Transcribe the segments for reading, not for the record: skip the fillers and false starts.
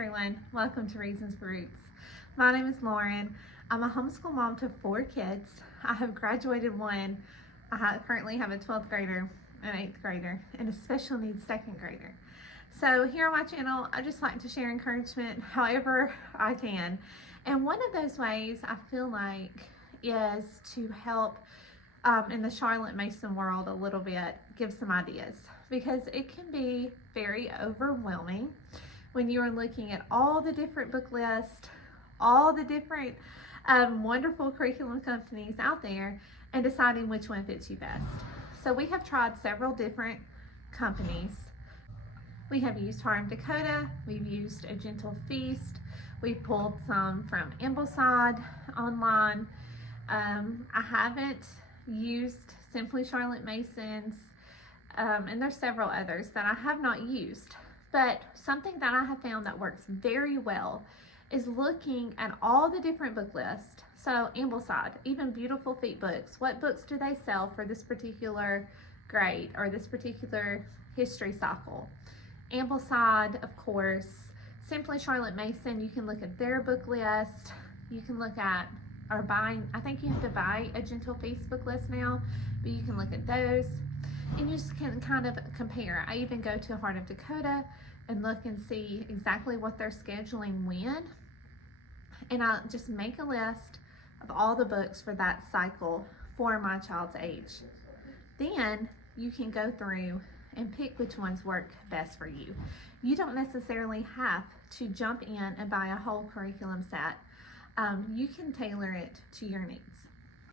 everyone, welcome to Reasons for Roots. My name is Lauren. I'm a homeschool mom to 4 kids. I have graduated one. Currently have a 12th grader, an 8th grader, and a special needs 2nd grader. So here on my channel, I just like to share encouragement however I can. And one of those ways I feel like is to help in the Charlotte Mason world a little bit, give some ideas, because it can be very overwhelming when you are looking at all the different book lists, all the different wonderful curriculum companies out there, and deciding which one fits you best. So we have tried several different companies. We have used Harm Dakota, we've used A Gentle Feast, we've pulled some from Ambleside online. I haven't used Simply Charlotte Mason's, and there's several others that I have not used. But something that I have found that works very well is looking at all the different book lists. So Ambleside, even Beautiful Feet Books, what books do they sell for this particular grade or this particular history cycle? Ambleside, of course. Simply Charlotte Mason, you can look at their book list. You can look at, or buying, I think you have to buy A Gentle Feast book list now, but you can look at those. And you just can kind of compare. I even go to Heart of Dakota and look and see exactly what they're scheduling when. And I just make a list of all the books for that cycle for my child's age. Then you can go through and pick which ones work best for you. You don't necessarily have to jump in and buy a whole curriculum set. You can tailor it to your needs.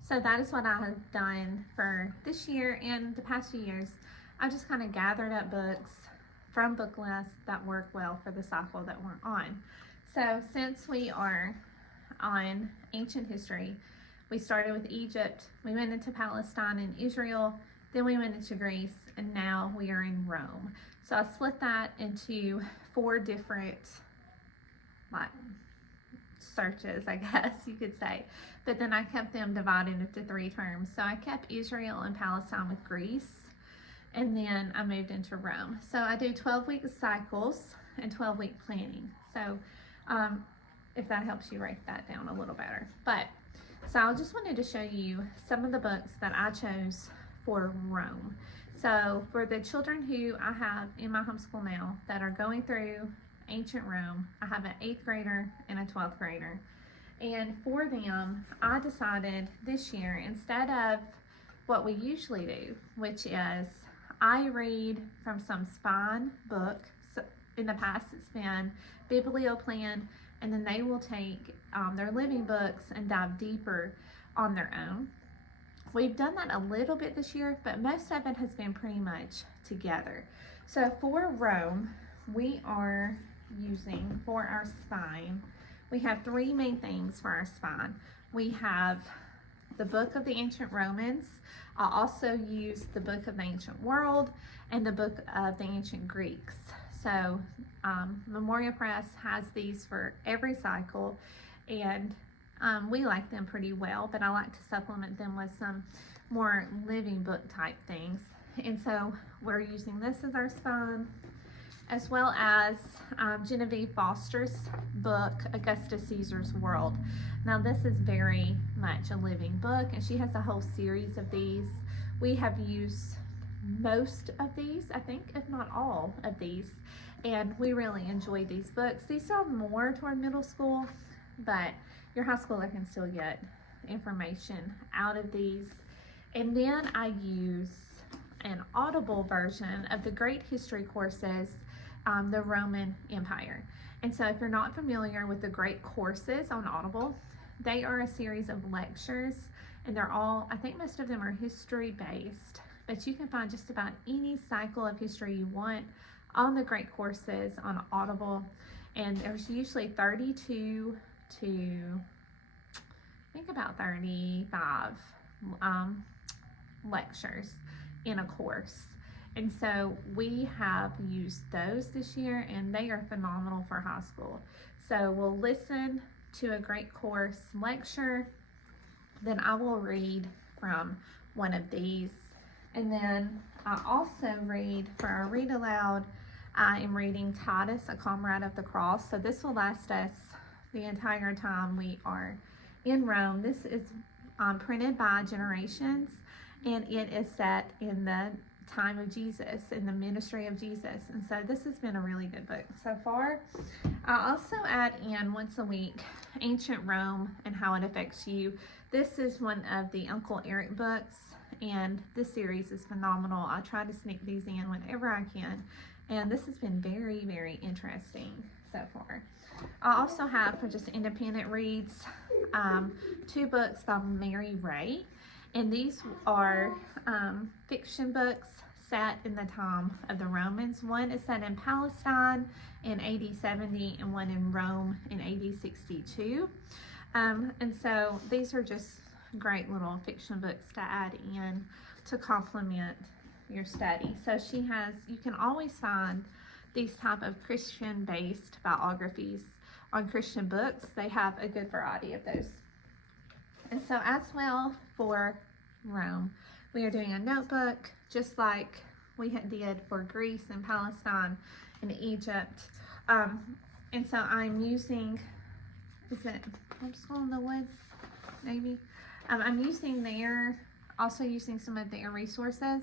So that is what I have done for this year and the past few years. I just kind of gathered up books from book lists that work well for the cycle that we're on. So since we are on ancient history, we started with Egypt, we went into Palestine and Israel, then we went into Greece, and now we are in Rome. So I split that into 4 different searches, I guess you could say. But then I kept them divided into 3 terms. So I kept Israel and Palestine with Greece, and then I moved into Rome. So I do 12-week cycles and 12-week planning. So if that helps you write that down a little better. So I just wanted to show you some of the books that I chose for Rome. So for the children who I have in my homeschool now that are going through ancient Rome, I have an 8th grader and a 12th grader. And for them, I decided this year, instead of what we usually do, which is I read from some spine book. So in the past, it's been Biblioplan, and then they will take their living books and dive deeper on their own. We've done that a little bit this year, but most of it has been pretty much together. So for Rome, we are using, for our spine, we have 3 main things for our spine. We have the Book of the Ancient Romans. I also use the Book of the Ancient World and the Book of the Ancient Greeks. So Memoria Press has these for every cycle, and we like them pretty well, but I like to supplement them with some more living book type things. And so we're using this as our spine, as well as Genevieve Foster's book, Augustus Caesar's World. Now this is very much a living book, and she has a whole series of these. We have used most of these, I think, if not all of these, and we really enjoy these books. These are more toward middle school, but your high schooler can still get information out of these. And then I use an Audible version of the Great History Courses, the Roman Empire. And so if you're not familiar with the Great Courses on Audible, they are a series of lectures, and they're all, I think most of them are history based, but you can find just about any cycle of history you want on the Great Courses on Audible. And there's usually 32 to, I think about 35 lectures in a course. And so we have used those this year, and they are phenomenal for high school. So we'll listen to a Great Course lecture, then I will read from one of these. And then I also read, for our read aloud, I am reading Titus, a Comrade of the Cross. So this will last us the entire time we are in Rome. This is printed by Generations, and it is set in the time of Jesus, in the ministry of Jesus. And so this has been a really good book so far. I also add in once a week Ancient Rome and How It Affects You. This is one of the Uncle Eric books, and this series is phenomenal. I try to sneak these in whenever I can, and this has been very, very interesting so far. I also have, for just independent reads, 2 books by Mary Ray, and these are fiction books set in the time of the Romans. One is set in Palestine in AD 70 and one in Rome in AD 62. And so these are just great little fiction books to add in to complement your study. So you can always find these type of Christian-based biographies on Christian books. They have a good variety of those. And so as well for Rome, we are doing a notebook just like we did for Greece and Palestine and Egypt. And so I'm using, Homeschool in the Woods, maybe? I'm also using some of their resources.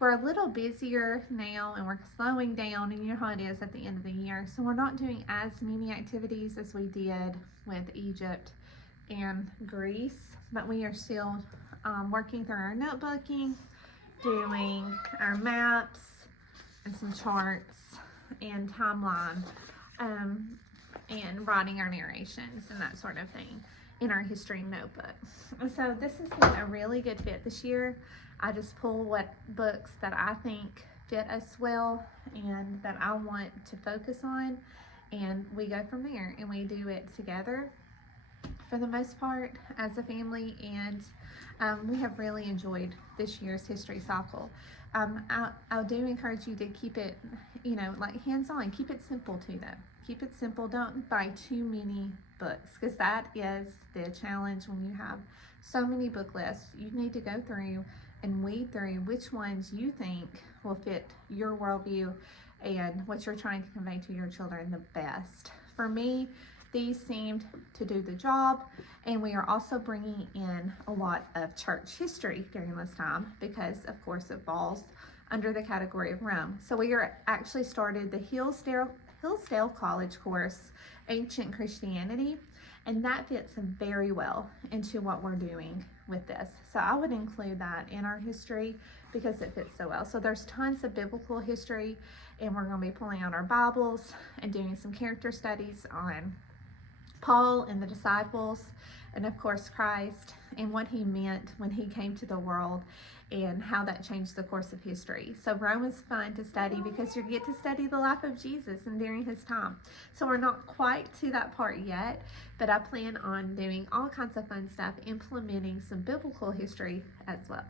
We're a little busier now and we're slowing down, and you know how it is at the end of the year. So we're not doing as many activities as we did with Egypt and Greece, but we are still working through our notebooking, doing our maps and some charts and timeline, and writing our narrations and that sort of thing in our history notebook. And so this has been a really good fit this year. I just pull what books that I think fit us well and that I want to focus on, and we go from there, and we do it together for the most part as a family. And we have really enjoyed this year's history cycle. I do encourage you to keep it, like hands-on. Keep it simple too, though. Keep it simple. Don't buy too many books, because that is the challenge when you have so many book lists. You need to go through and weed through which ones you think will fit your worldview and what you're trying to convey to your children the best. For me, these seemed to do the job, and we are also bringing in a lot of church history during this time because, of course, it falls under the category of Rome. So we are actually started the Hillsdale College course, Ancient Christianity, and that fits very well into what we're doing with this. So I would include that in our history because it fits so well. So there's tons of biblical history, and we're going to be pulling out our Bibles and doing some character studies on Paul and the disciples, and of course Christ, and what he meant when he came to the world and how that changed the course of history. So Rome is fun to study because you get to study the life of Jesus and during his time. So we're not quite to that part yet, but I plan on doing all kinds of fun stuff, implementing some biblical history as well.